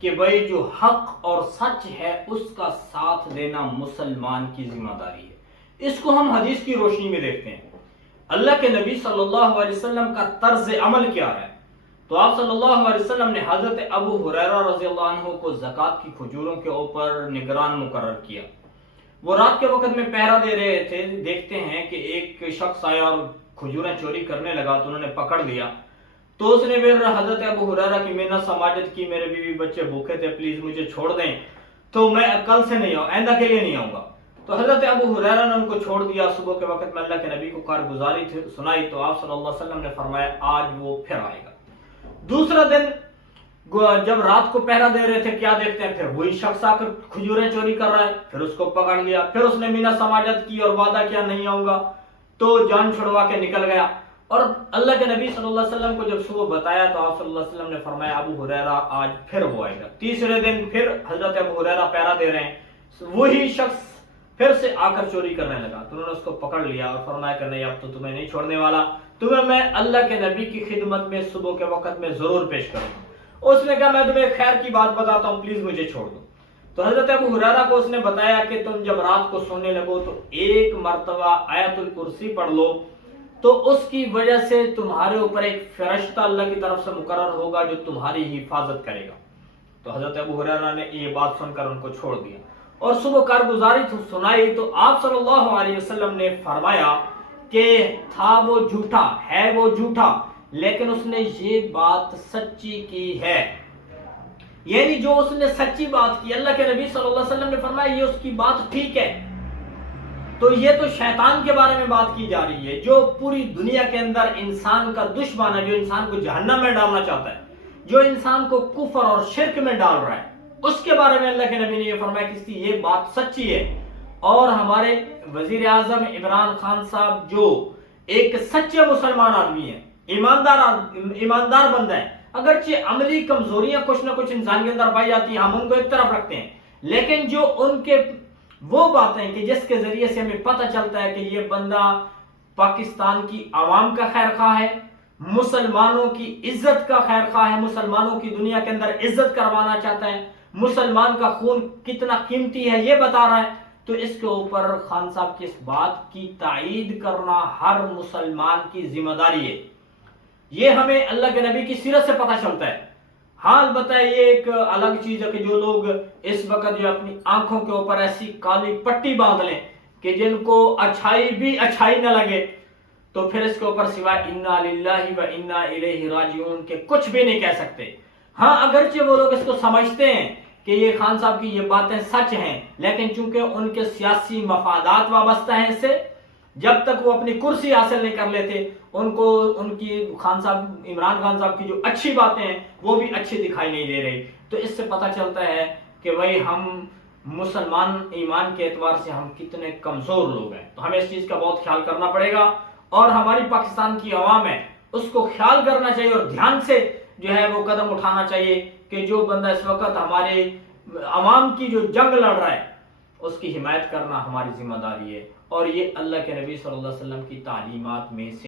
کہ بھائی جو حق اور سچ ہے اس کا ساتھ دینا مسلمان کی ذمہ داری ہے۔ اس کو ہم حدیث کی روشنی میں دیکھتے ہیں۔ اللہ کے نبی صلی اللہ علیہ وسلم کا طرز عمل کیا ہے؟ تو آپ صلی اللہ علیہ وسلم نے حضرت ابو ہریرہ رضی اللہ عنہ کو زکوٰۃ کی کھجوروں کے اوپر نگران مقرر کیا۔ وہ رات کے وقت میں پہرا دے رہے تھے۔ دیکھتے ہیں کہ ایک شخص آیا اور کھجوریں چوری کرنے لگا تو انہوں نے پکڑ لیا۔ تو اس نے پھر حضرت ابو ہریرہ کی منت سماجت کی، میرے بیوی بچے بھوکے تھے، پلیز مجھے چھوڑ دیں، تو میں کل سے نہیں آؤں، آئندہ کے لیے نہیں آؤں گا۔ تو حضرت ابو ہریرہ نے ان کو چھوڑ دیا۔ صبح کے وقت میں اللہ کے نبی کو کارگزاری سنائی تو آپ صلی اللہ علیہ وسلم نے فرمایا آج وہ پھر آئے گا۔ دوسرا دن جب رات کو پہرا دے رہے تھے، کیا دیکھتے ہیں پھر وہی شخص آ کر کھجوریں چوری کر رہا ہے۔ پھر اس کو پکڑ لیا، پھر اس نے منت سماجت کی اور وعدہ کیا نہیں آؤں گا، تو جان چھڑوا کے نکل گیا۔ اور اللہ کے نبی صلی اللہ علیہ وسلم کو جب صبح بتایا تو آپ صلی اللہ علیہ وسلم نے فرمایا ابو ہریرہ آج پھر وہ آئے گا۔ تیسرے دن پھر حضرت ابو ہریرہ پہرا دے رہے ہیں، وہی شخص پھر سے آ کر چوری کرنے لگا تو انہوں نے اس کو پکڑ لیا اور فرمایا کہ نہیں اب تو تمہیں نہیں چھوڑنے والا، تمہیں میں اللہ کے نبی کی خدمت میں صبح کے وقت میں ضرور پیش کروں گا۔ اس نے کہا میں تمہیں خیر کی بات بتاتا ہوں، پلیز مجھے چھوڑ دو۔ تو حضرت ابو ہریرہ کو اس نے بتایا کہ تم جب رات کو سونے لگو تو ایک مرتبہ آیت الکرسی پڑھ لو، تو اس کی وجہ سے تمہارے اوپر ایک فرشتہ اللہ کی طرف سے مقرر ہوگا جو تمہاری حفاظت کرے گا۔ تو حضرت ابو ہریرہ نے یہ بات سن کر ان کو چھوڑ دیا اور صبح کارگزاری سنائی تو آپ صلی اللہ علیہ وسلم نے فرمایا کہ تھا وہ جھوٹا ہے، وہ جھوٹا، لیکن اس نے یہ بات سچی کی ہے۔ یعنی جو اس نے سچی بات کی، اللہ کے نبی صلی اللہ علیہ وسلم نے فرمایا یہ اس کی بات ٹھیک ہے۔ تو یہ تو شیطان کے بارے میں بات کی جا رہی ہے جو پوری دنیا کے اندر انسان کا دشمن ہے، جو انسان کو جہنم میں ڈالنا چاہتا ہے، جو انسان کو کفر اور شرک میں ڈال رہا ہے، اس کے بارے میں اللہ کے نبی نے یہ فرمایا کہ یہ بات سچی ہے۔ اور ہمارے وزیر اعظم عمران خان صاحب جو ایک سچے مسلمان آدمی ہیں، ایماندار بندہ ہے، اگرچہ عملی کمزوریاں کچھ نہ کچھ انسان کے اندر پائی جاتی ہیں، ہم ان کو ایک طرف رکھتے ہیں، لیکن جو ان کے وہ باتیں کہ جس کے ذریعے سے ہمیں پتہ چلتا ہے کہ یہ بندہ پاکستان کی عوام کا خیر خواہ ہے، مسلمانوں کی عزت کا خیر خواہ ہے، مسلمانوں کی دنیا کے اندر عزت کروانا چاہتا ہے، مسلمان کا خون کتنا قیمتی ہے یہ بتا رہا ہے، تو اس کے اوپر خان صاحب کی اس بات کی تائید کرنا ہر مسلمان کی ذمہ داری ہے۔ یہ ہمیں اللہ کے نبی کی سیرت سے پتہ چلتا ہے۔ ہاں البتہ یہ ایک الگ چیز ہے کہ جو لوگ اس وقت جو اپنی آنکھوں کے اوپر ایسی کالی پٹی باندھ لیں کہ جن کو اچھائی بھی اچھائی نہ لگے، تو پھر اس کے اوپر سوائے انا للہ و انا الیہ راجعون کے کچھ بھی نہیں کہہ سکتے۔ ہاں اگرچہ وہ لوگ اس کو سمجھتے ہیں کہ یہ خان صاحب کی یہ باتیں سچ ہیں، لیکن چونکہ ان کے سیاسی مفادات وابستہ ہیں اس سے، جب تک وہ اپنی کرسی حاصل نہیں کر لیتے ان کو ان کی خان صاحب عمران خان صاحب کی جو اچھی باتیں ہیں وہ بھی اچھی دکھائی نہیں دے رہی۔ تو اس سے پتہ چلتا ہے کہ بھائی ہم مسلمان ایمان کے اعتبار سے ہم کتنے کمزور لوگ ہیں۔ تو ہمیں اس چیز کا بہت خیال کرنا پڑے گا، اور ہماری پاکستان کی عوام ہے اس کو خیال کرنا چاہیے اور دھیان سے جو ہے وہ قدم اٹھانا چاہیے کہ جو بندہ اس وقت ہمارے عوام کی جو جنگ لڑ رہا ہے اس کی حمایت کرنا ہماری ذمہ داری ہے، اور یہ اللہ کے نبی صلی اللہ علیہ وسلم کی تعلیمات میں سے